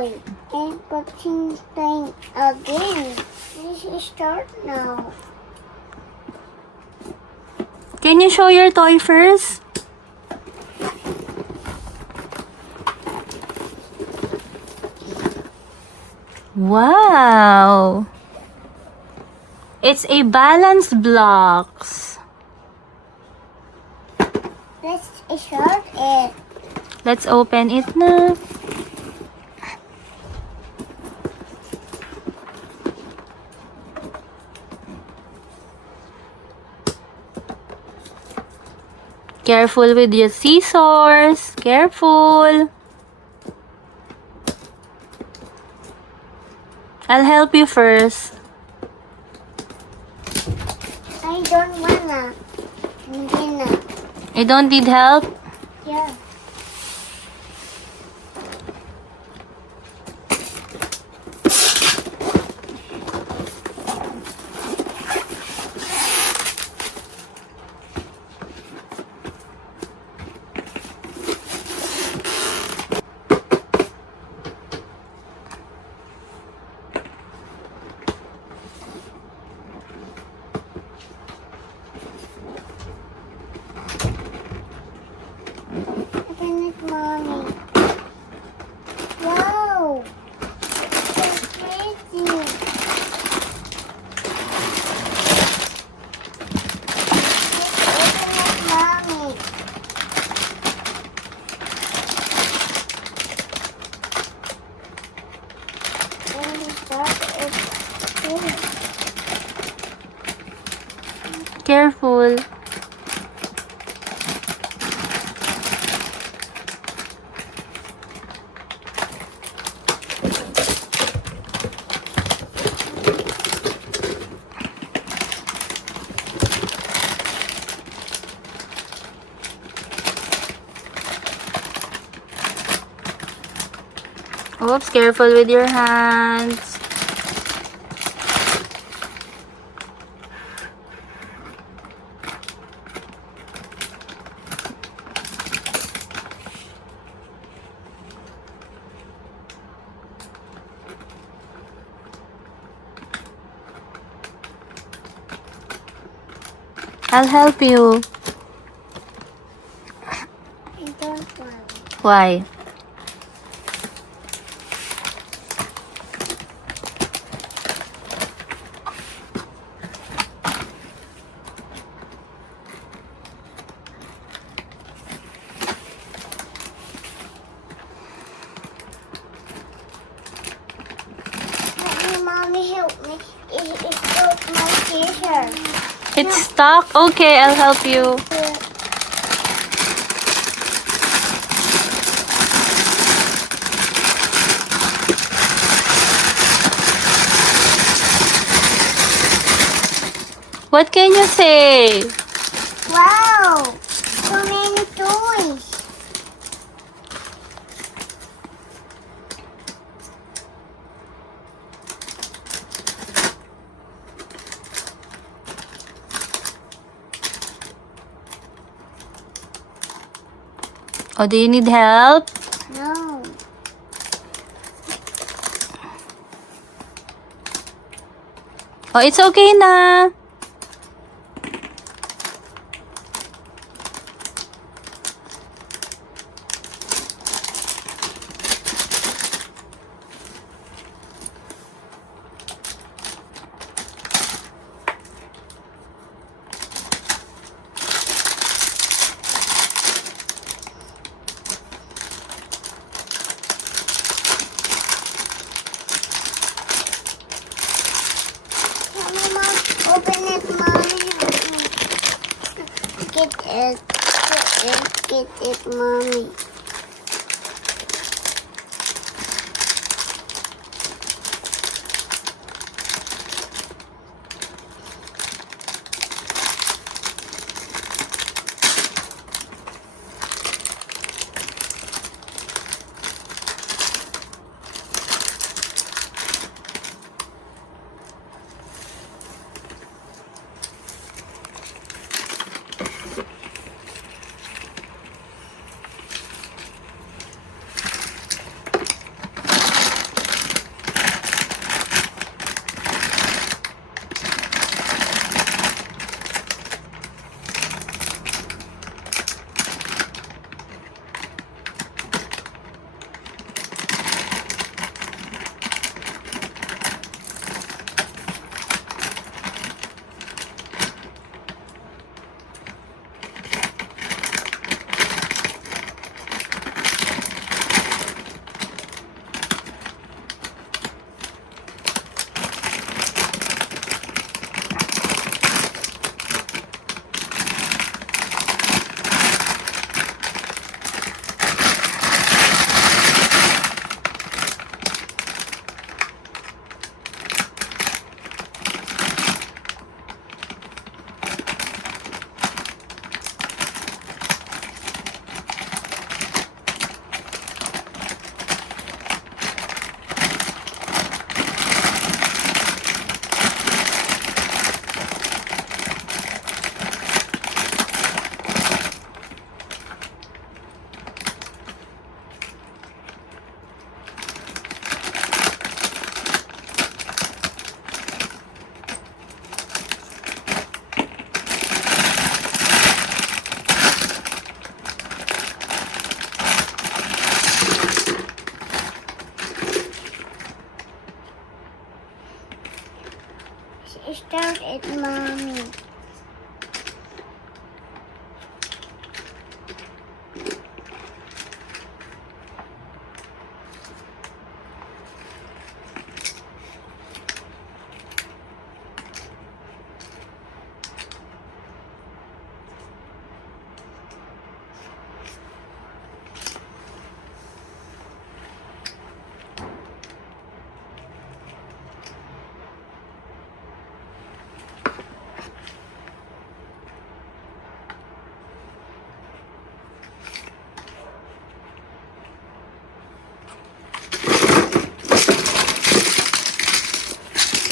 toy. And putting thing again. This is start now. Can you show your toy first? Wow! It's a balance blocks. Let's start it. Let's open it na. Careful with your scissors. Careful. I'll help you first. I don't wanna. Hindi na. You don't need help? Yeah. Open it, Mommy. Wow! So pretty. Open it, Mommy. When we start it, Careful. Oops, careful with your hands. I'll help you. I don't want. Why? Mommy, help me. It's broke my t-shirt. It's stuck? Okay, I'll help you. What can you say? Wow! So many toys. Oh, do you need help? No. Oh, it's okay na. Open it, Mommy. Get it, Mommy. with mommy.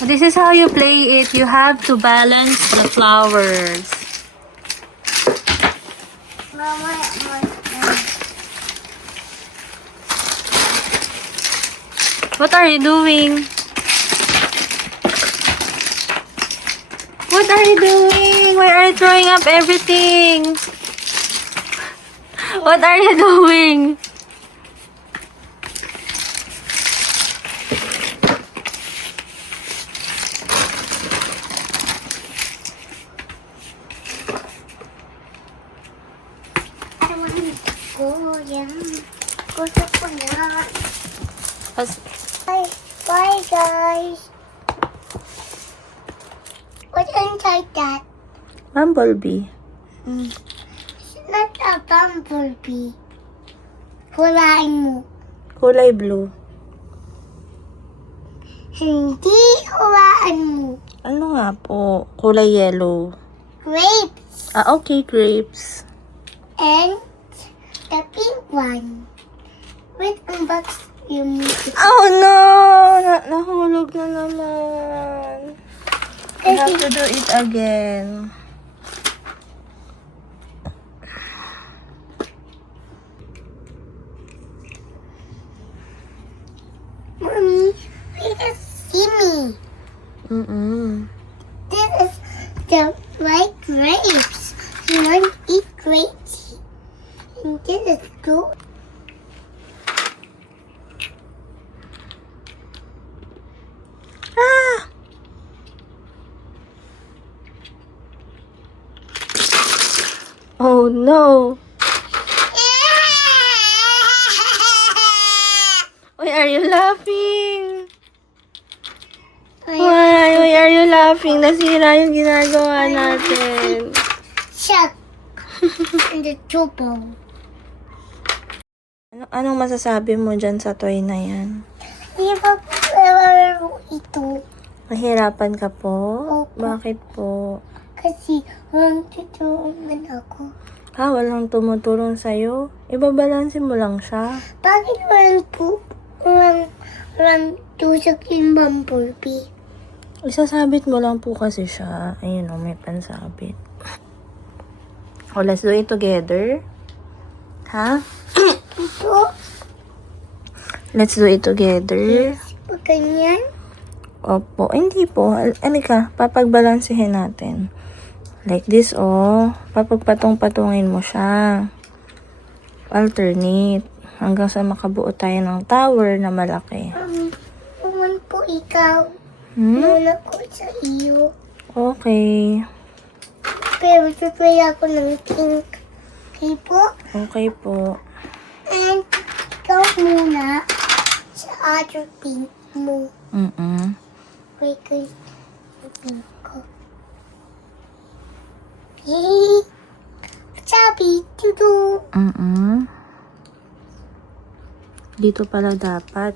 This is how you play it. You have to balance the flowers. Mama, What are you doing? What are you doing? Why are you throwing up everything? What are you doing? I want to go, yeah. Gusto ko na. Bye, bye guys. What's inside that? Bumblebee. It's not a bumblebee. Hulain mo. Kulay blue. Hindi hulaan mo. Ano nga po? Kulay yellow. Grapes. Ah, okay, grapes. And the pink one. With unbox yung music. Oh no! Nahulog na naman. I have to do it again. Mommy, wait a see me. This is the white grapes. You want to eat grapes? And this is good. Ah! Oh no! Why are you laughing? Why are you laughing? Nasira yung ginagawa natin. Chuck in the tubo. Anong masasabi mo dyan sa toy na yan? Di ba laro ito? Mahirapan ka po? Opo. Bakit po? Kasi walang tutulungan ako. Ha, walang tumutulong sa'yo? Ibabalansin mo lang siya. Bakit walang tusok yung bumblebee? Isasabit mo lang po kasi siya. Ayun o, may pansabit. Oh, let's do it together. Ha? Ito, Let's do it together. pag ganyan. Opo. Hindi po. Alika, papagbalansehin natin. Like this, oh. Papagpatong-patungin mo siya. Alternate. Hanggang sa makabuo tayo ng tower na malaki. Naman po ikaw. Hmm? Muna ko sa iyo. Okay. Pero tutry ako ng pink. Okay po? Okay po. And ikaw muna sa other pink mo. Wait, guys. Yung pink ko. Yay! Sabi, tutu. Dito pala dapat.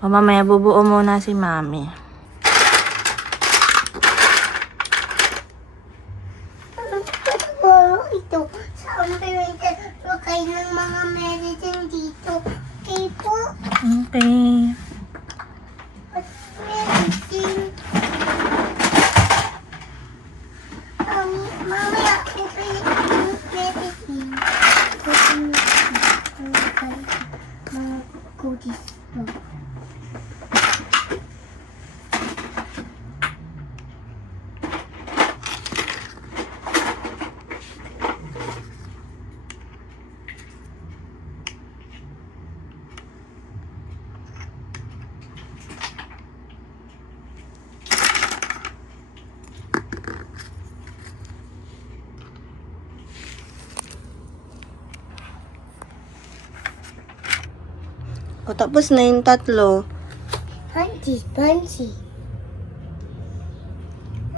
O, mamaya bubuo muna si Mami. Siguro ito sa umbilical lagay ng mga medicine dito. Okay po? Okay. At medicine. Mamaya, open yung medicine. Open yung mga goodies mo. O, tapos na yung tatlo. Spongy.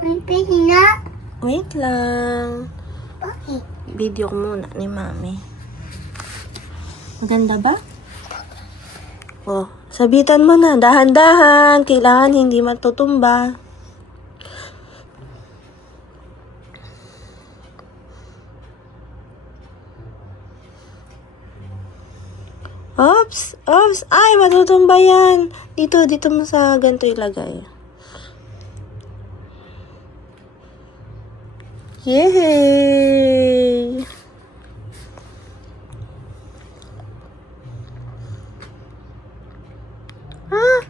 Ang pwede na. Wait lang. Bakit? Video ko muna ni Mami. Maganda ba? O, sabitan mo na. Dahan-dahan. Kailangan hindi matutumba. Oops! Oops! Ay, matutumba yan. Dito mo sa ganito ilagay. Yay! Ah!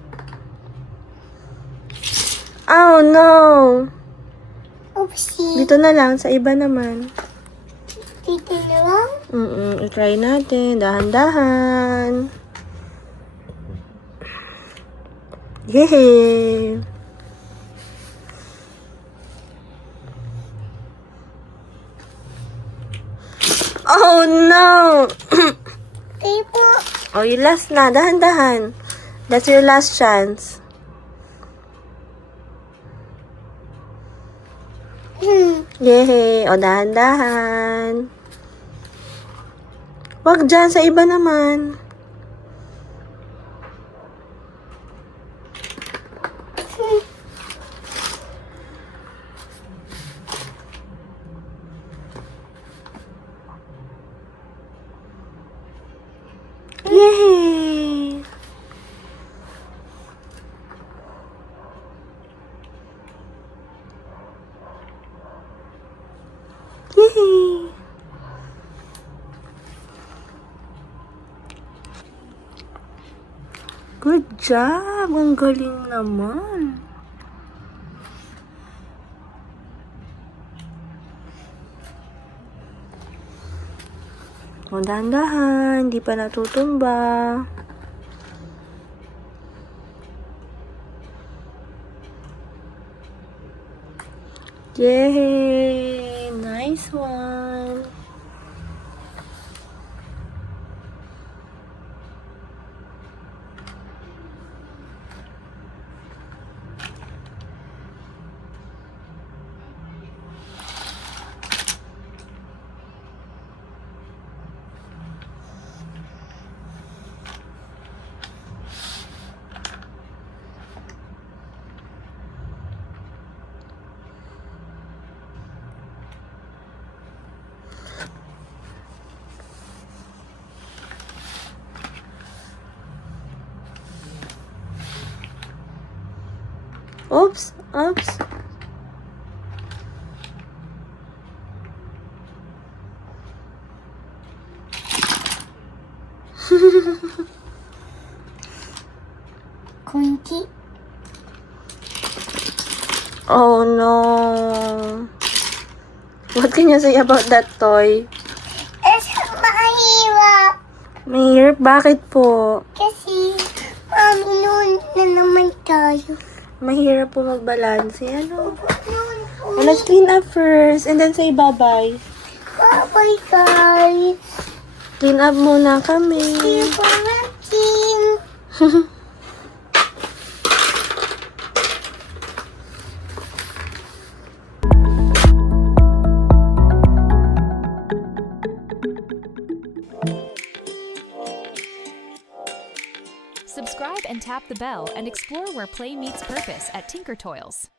Oh, no! Oopsie. Dito na lang, sa iba naman. Dito na lang. I-try natin. Dahan-dahan. Yay! Oh, no! Kayo po. Oh, yung last na. Dahan-dahan. That's your last chance. Yay! O, dahan-dahan. Wag dyan, sa iba naman. Yay! Yay! Good job! Ang galing naman. O, dahan-dahan. Hindi pa natutumba. Yay! Nice one! Oops! Oops! Kunti. Oh no! What can you say about that toy? It's mahirap. Mahirap? Bakit po? Kasi, mami, noon na naman tayo. Mahirap po mag-balance. Ano? Noon po. Oh, let's clean up first and then say bye-bye. Bye-bye, guys. Clean up muna kami. See you for watching. Subscribe and tap the bell and explore where play meets purpose at Tinker Toys.